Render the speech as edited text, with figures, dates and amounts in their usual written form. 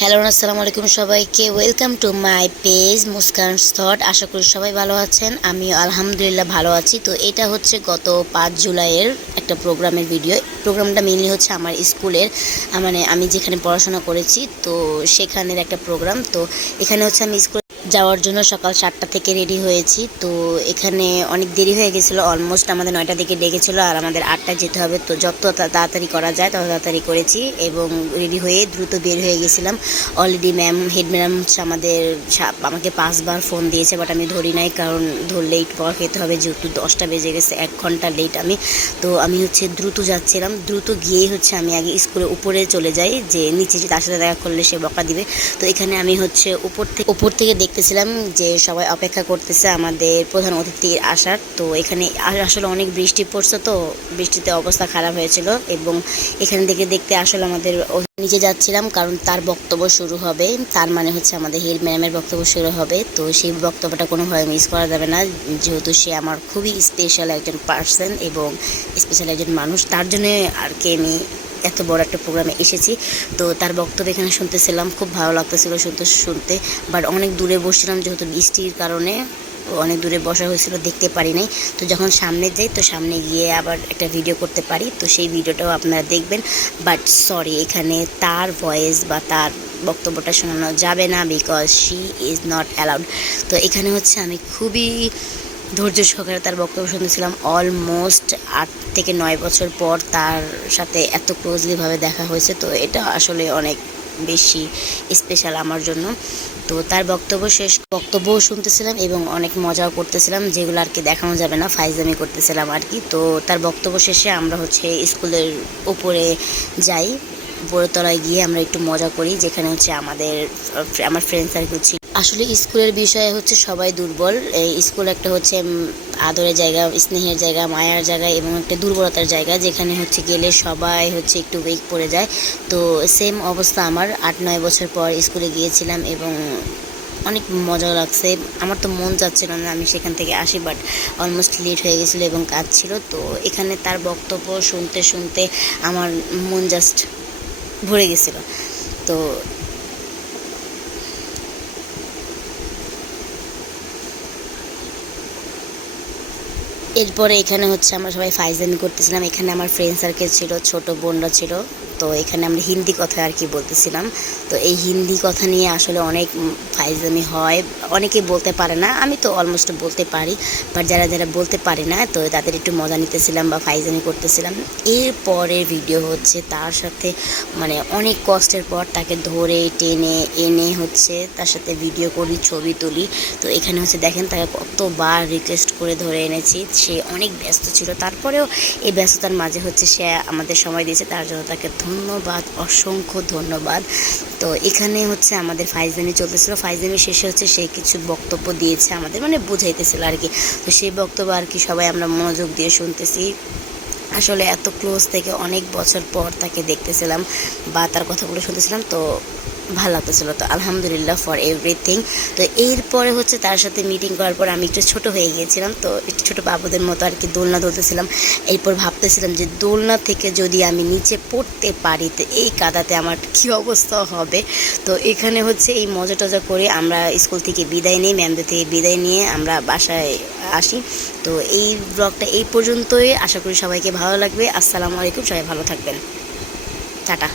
Hello আসসালামু আলাইকুম সবাইকে, welcome to my page Muskan's thought. আশা করি সবাই ভালো আছেন, আমিও আলহামদুলিল্লাহ ভালো আছি। তো এটা হচ্ছে গত 5 জুলাইয়ের একটা প্রোগ্রামের ভিডিও। প্রোগ্রামটা মেনলি হচ্ছে আমার স্কুলের, মানে আমি যেখানে পড়াশোনা করেছি তো সেখানের একটা প্রোগ্রাম। তো এখানে হচ্ছে আমি স্কুলে যাওয়ার জন্য সকাল 7টা থেকে রেডি হয়েছি। তো এখানে অনেক দেরি হয়ে গেছিলো, অলমোস্ট আমাদের 9টা দিকে ডেকেছিলো আর আমাদের 8টায় যেতে হবে। তো যত তাড়াতাড়ি করা যায় তত তাড়াতাড়ি করেছি এবং রেডি হয়ে দ্রুত বের হয়ে গেছিলাম। অলরেডি হেড ম্যাম হচ্ছে আমাকে 5বার ফোন দিয়েছে, বাট আমি ধরি নাই, কারণ ধরলে একটু পর খেতে হবে, যেহেতু 10টা বেজে গেছে, 1 ঘন্টা লেট আমি। তো আমি হচ্ছে দ্রুত যাচ্ছিলাম, দ্রুত গিয়েই হচ্ছে আমি আগে স্কুলের উপরে চলে যাই, যে নিচে যে তার সাথে দেখা করলে সে বকা দিবে। তো এখানে আমি হচ্ছে উপর থেকে দেখতেছিলাম যে সবাই অপেক্ষা করতেছে আমাদের প্রধান অতিথির আসার। তো এখানে আসলে অনেক বৃষ্টি পড়ছে, তো বৃষ্টিতে অবস্থা খারাপ হয়েছিল এবং এখানে দেখতে আসলে আমাদের নিচে যাচ্ছিলাম, কারণ তার বক্তব্য শুরু হবে, তার মানে হচ্ছে আমাদের হেড ম্যামের বক্তব্য শুরু হবে। তো সেই বক্তব্যটা কোনোভাবে মিস করা যাবে না, যেহেতু সে আমার খুবই স্পেশাল একজন পার্সন এবং স্পেশাল একজন মানুষ, তার জন্যে আর কি আমি এত বড় একটা প্রোগ্রামে এসেছি। তো তার বক্তব্য এখানে শুনতেছিলাম, খুব ভালো লাগতেছিল শুনতে। বাট অনেক দূরে বসছিলাম, যেহেতু বৃষ্টির কারণে অনেক দূরে বসা হয়েছিল, দেখতে পারি নাই। তো যখন সামনে যাই, তো সামনে গিয়ে আবার একটা ভিডিও করতে পারি, তো সেই ভিডিওটাও আপনারা দেখবেন। বাট সরি, এখানে তার ভয়েস বা তার বক্তব্যটা শোনানো যাবে না, because she is not allowed. তো এখানে হচ্ছে আমি খুবই ধৈর্য সহকারে তার বক্তব্য শুনেছিলাম। অলমোস্ট 8 থেকে 9 বছর পর তার সাথে এত ক্লোজলিভাবে দেখা হয়েছে, তো এটা আসলে অনেক বেশি স্পেশাল আমার জন্য। তো তার বক্তব্য শুনতেছিলাম এবং অনেক মজাও করতেছিলাম, যেগুলো আর কি দেখানো যাবে না, ফাইজলামি করতেছিলাম আর কি। তো তার বক্তব্য শেষে আমরা হচ্ছে স্কুলের উপরে যাই, উপরের তলায় গিয়ে আমরা একটু মজা করি, যেখানে হচ্ছে আমার ফ্রেন্ড সার্কেল ছিল। আসলে স্কুলের বিষয়ে হচ্ছে সবাই দুর্বল। এই স্কুল একটা হচ্ছে আদরের জায়গা, স্নেহের জায়গা, মায়ার জায়গা এবং একটা দুর্বলতার জায়গা, যেখানে হচ্ছে গেলে সবাই হচ্ছে একটু উইক পড়ে যায়। তো সেম অবস্থা আমার 8-9 বছর পর স্কুলে গিয়েছিলাম এবং অনেক মজা লাগছে। আমার তো মন যাচ্ছিল না আমি সেখান থেকে আসি, বাট অলমোস্ট লেট হয়ে গেছিলো এবং কাজ ছিল। তো এখানে তার বক্তব্য শুনতে আমার মন জাস্ট ভরে গেছিলো। তো এরপরে এখানে হচ্ছে আমরা সবাই ফাইজলামি করতেছিলাম। এখানে আমার ফ্রেন্ড সার্কেল ছিল, ছোট বোনরা ছিল। তো এখানে আমরা হিন্দি কথা আর কি বলতেছিলাম। তো এই হিন্দি কথা নিয়ে আসলে অনেক ফাইজলামি হয়, অনেকে বলতে পারে না, আমি তো অলমোস্ট বলতে পারি, বাট যারা বলতে পারি না, তো তাদের একটু মজা নিতেছিলাম বা ফাইজলামি করতেছিলাম। এরপরের ভিডিও হচ্ছে তার সাথে, মানে অনেক কষ্টের পর তাকে ধরে টেনে এনে হচ্ছে তার সাথে ভিডিও করি, ছবি তুলি। তো এখানে হচ্ছে দেখেন তাকে কতবার রিকোয়েস্ট করে ধরে এনেছি, সে অনেক ব্যস্ত ছিল, তারপরেও এই ব্যস্ততার মাঝে হচ্ছে সে আমাদের সময় দিয়েছে, তার জন্য তাকে ধন্যবাদ, অসংখ্য ধন্যবাদ। তো এখানে হচ্ছে আমাদের ফাইজলামি চলতেছিল, ফাইজলামি শেষে হচ্ছে সে কিছু বক্তব্য দিয়েছে আমাদের, মানে বুঝাইতেছিল আর কি। তো সেই বক্তব্য আর কি সবাই আমরা মনোযোগ দিয়ে শুনতেছি। আসলে এত ক্লোজ থেকে অনেক বছর পর তাকে দেখতেছিলাম বা তার কথাগুলো শুনতেছিলাম, তো ভালো লাগতেছিলো। তো আলহামদুলিল্লাহ ফর এভরিথিং। তো এরপরে হচ্ছে তার সাথে মিটিং করার পর আমি একটু ছোট হয়ে গিয়েছিলাম, তো একটু ছোটো বাবুদের মতো আর কি দোলনা দুলতেছিলাম। এরপর ভাবতেছিলাম যে দোলনা থেকে যদি আমি নিচে পড়তে পারি, তো এই কাদাতে আমার কী অবস্থা হবে। তো এখানে হচ্ছে এই মজা টজা করে আমরা স্কুল থেকে বিদায় নিই, ম্যামদের থেকে বিদায় নিয়ে আমরা বাসায় আসি। তো এই ব্লগটা এই পর্যন্তই, আশা করি সবাইকে ভালো লাগবে। আসসালামু আলাইকুম, সবাই ভালো থাকবেন, টাটা।